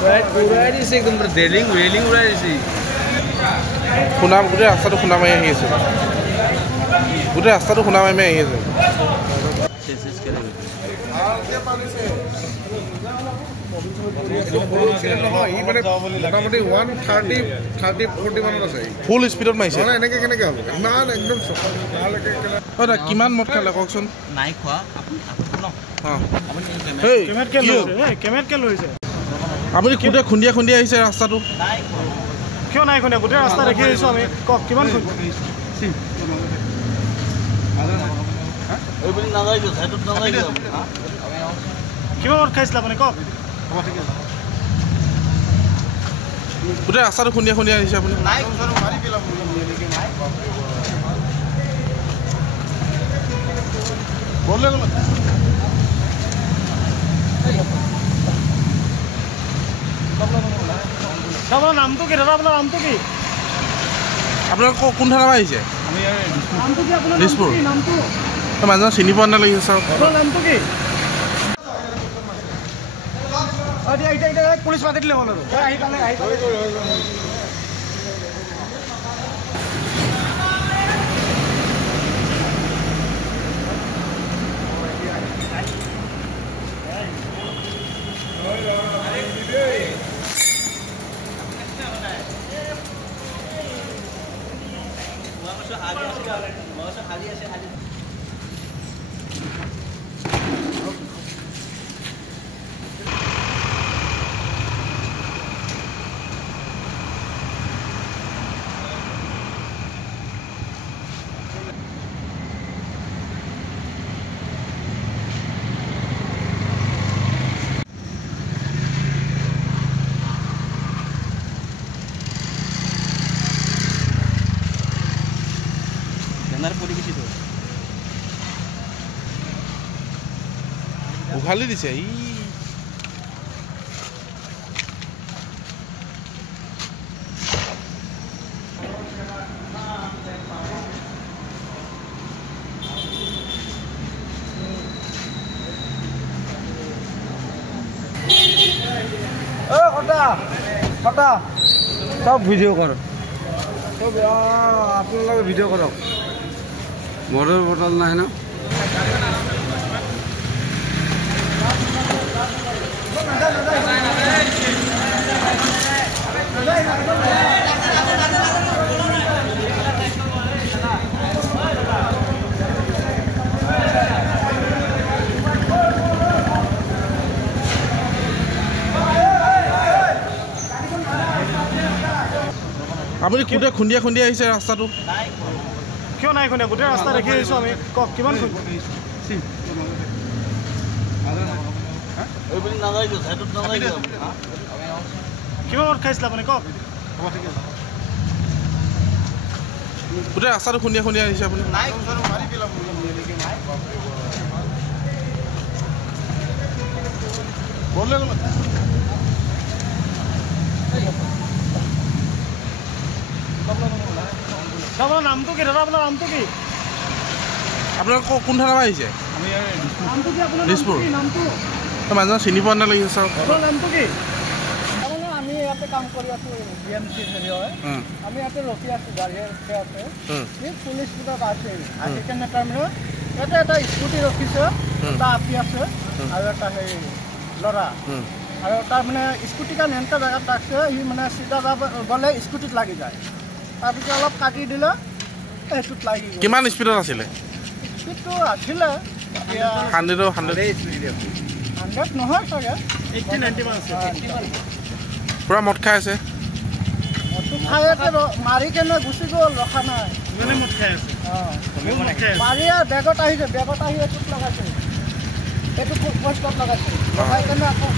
উৰাই দিছে একদম ৰেলিং উৰাই দিছে শুনা গোটেই ৰাস্তাটো শুনা মাৰি আহি আছে গোটেই ৰাস্তাটো শুনা মাৰি আহি আছে ফুল স্পীডত মাৰিছে কিমান মদ খালে কওকচোন নাই খোৱা আপুনি গোটেই খুন্দিয়া খুন্দিয়া আহিছে ৰাস্তাটো কিয় নাই খুন্দা গোটেই ৰাস্তা দেখি আহিছোঁ আমি কওক কিমান কিমান মদ খাইছিলে আপুনি কওক গোটেই ৰাস্তাটো খুন্দিয়া খুন্দিয়া আহিছে আপুনি আপোনাৰ নামটো কি দাদা আপোনাৰ নামটো কি আপোনাৰ কোন থানাৰ পৰা আহিছে দিছপুৰ নামটো মানুহজন চিনি পোৱা নালাগিছে ছাৰ আপোনাৰ নামটো কি পুলিচ মাতি দিলে হ'ল আৰু আহি পালে উঘালি দিছে ই সব ভিডিঅ' কৰক সব আপোনালোকে ভিডিঅ' কৰক মদৰ বটল নাই ন আপুনি গোটেই খুন্দিয়া খুন্দিয়া আহিছে ৰাস্তাটো কিয় নাই খুন্দা গোটেই ৰাস্তা দেখি আহিছোঁ আমি কওক কিমান কিমান মদ খাইছিলে আপুনি কওক গোটেই ৰাস্তাটো খুন্দিয়া খুন্দিয়া আহিছে আপুনি আপোনাৰ নামটো কি দাদা আপোনাৰ নামটো কি আপোনাৰ কোন থানাৰ পৰা আহিছে দিছপুৰ মানুহজন চিনি পোৱা নালাগিছে ছাৰ আপোনাৰ নামটো কি আমি ইয়াতে কাম কৰি আছোঁ BMC হেৰি হয় আমি ইয়াতে ৰখি আছোঁ গাড়ী ৰখি আছে পুলিচ কিবা আছে আহি কেনে তাৰমানে ইয়াতে এটা স্কুটি ৰখিছে এটা আপি আছে আৰু এটা হেৰি ল'ৰা আৰু তাৰমানে স্কুটিখন এনেকুৱা জেগাত ৰাখছে সি মানে চিধা গ'লে স্কুটিত লাগি যায় তাৰপিছত অলপ কাটি দিলে সেইটোত লাগি গ'ল কিমান স্পীডত আছিলে স্পীডটো আছিলে 100 নহয় চাগে 80-90 মান আছে পুৰা মদ খাই আছে খাই আছে মাৰি কেনে গুচি গ'ল ৰখা নাই মদ খাই আছে মাৰি বেগত আহিছে বেগত আহি এইটোত লগাইছে এইটো পষ্টত লগাইছে লগাই কেনে আকৌ